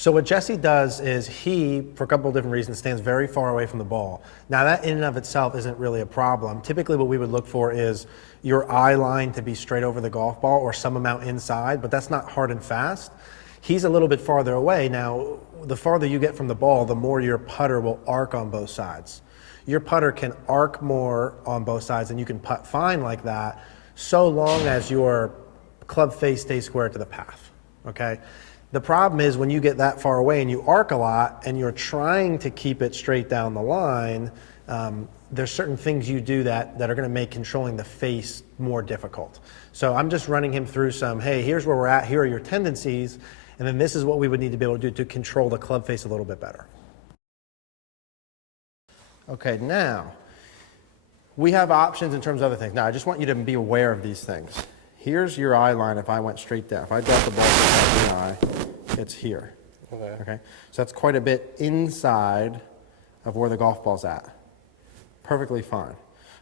So what Jesse does is he, for a couple of different reasons, stands very far away from the ball. Now that in and of itself isn't really a problem. Typically what we would look for is your eye line to be straight over the golf ball or some amount inside, but that's not hard and fast. He's a little bit farther away. Now, the farther you get from the ball, the more your putter will arc on both sides. Your putter can arc more on both sides and you can putt fine like that so long as your club face stays square to the path, okay? The problem is when you get that far away and you arc a lot and you're trying to keep it straight down the line, there's certain things you do that are going to make controlling the face more difficult. So I'm just running him through some, hey, here's where we're at, here are your tendencies, and then this is what we would need to be able to do to control the club face a little bit better. Okay, now, we have options in terms of other things. Now, I just want you to be aware of these things. Here's your eye line if I went straight down. If I dropped the ball from the eye, it's here. Okay. So that's quite a bit inside of where the golf ball's at. Perfectly fine.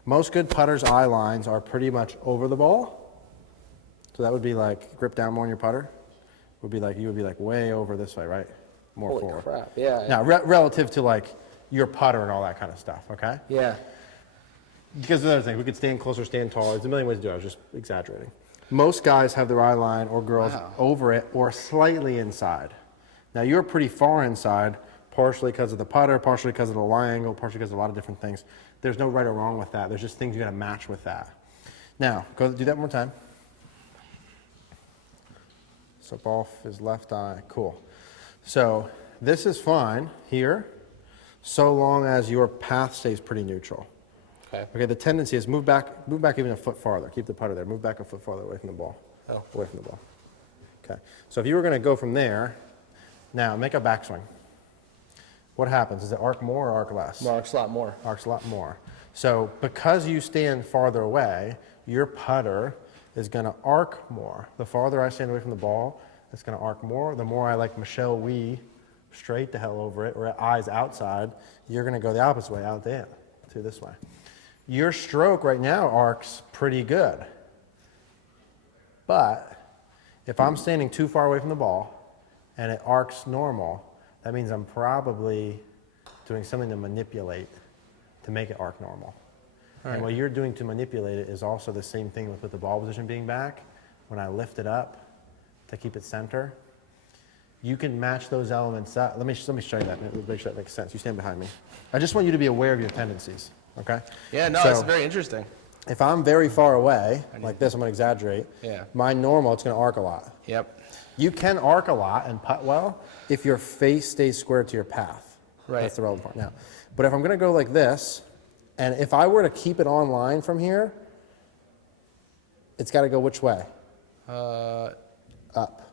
Most good putters' eye lines are pretty much over the ball. So that would be like grip down more on your putter. Would be like you would be like way over this way, right? More Holy forward. Crap. Yeah. Now, relative to like your putter and all that kind of stuff, okay? Yeah. Because the other thing, we could stand closer, stand taller. There's a million ways to do it. I was just exaggerating. Most guys have their eye line, or girls, over it or slightly inside. Now, you're pretty far inside, partially because of the putter, partially because of the lie angle, partially because of a lot of different things. There's no right or wrong with that. There's just things you got to match with that. Now, go do that one more time. So off his left eye. Cool. So this is fine here, so long as your path stays pretty neutral. Okay, the tendency is move back even a foot farther. Keep the putter there. Move back a foot farther away from the ball. Oh. Away from the ball. Okay, so if you were going to go from there, now make a backswing. What happens? Does it arc more or arc less? Arcs a lot more. Arcs a lot more. So because you stand farther away, your putter is going to arc more. The farther I stand away from the ball, it's going to arc more. The more I like Michelle Wee, straight the hell over it, or eyes outside, you're going to go the opposite way, out there, to this way. Your stroke right now arcs pretty good. But if I'm standing too far away from the ball and it arcs normal, that means I'm probably doing something to manipulate to make it arc normal. Right. And what you're doing to manipulate it is also the same thing with the ball position being back. When I lift it up to keep it center, you can match those elements up. Let me show you that. Make sure that makes sense. You stand behind me. I just want you to be aware of your tendencies. Okay? Yeah, no, it's very interesting. If I'm very far away, like this, I'm going to exaggerate. Yeah. My normal, it's going to arc a lot. Yep. You can arc a lot and putt well if your face stays square to your path. Right. That's the relevant part. Now, but if I'm going to go like this, and if I were to keep it on line from here, it's got to go which way? Up.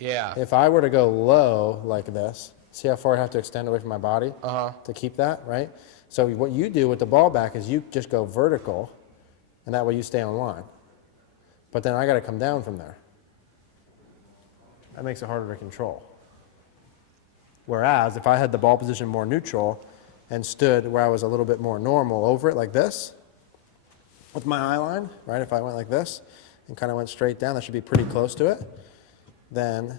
Yeah. If I were to go low like this, see how far I have to extend away from my body to keep that, right? So what you do with the ball back is you just go vertical, and that way you stay on line. But then I got to come down from there. That makes it harder to control. Whereas if I had the ball position more neutral and stood where I was a little bit more normal over it like this, with my eye line, right? If I went like this and kind of went straight down, that should be pretty close to it, then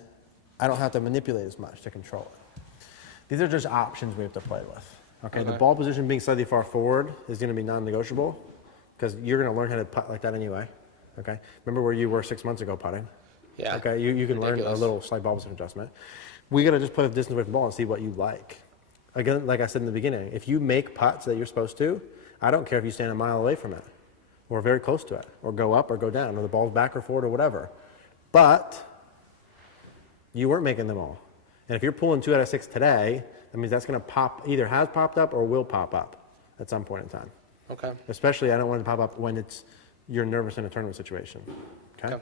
I don't have to manipulate as much to control it. These are just options we have to play with. Okay, the ball position being slightly far forward is going to be non-negotiable because you're going to learn how to putt like that anyway. Okay, remember where you were 6 months ago putting? Yeah. Okay, you can learn a little slight ball position adjustment. We got to just put a distance away from the ball and see what you like. Again, like I said in the beginning, if you make putts that you're supposed to, I don't care if you stand a mile away from it or very close to it or go up or go down or the ball's back or forward or whatever. But you weren't making them all. And if you're pulling 2 out of 6 today, that means that's going to pop, either has popped up or will pop up at some point in time. Okay. Especially, I don't want it to pop up when you're nervous in a tournament situation. Okay?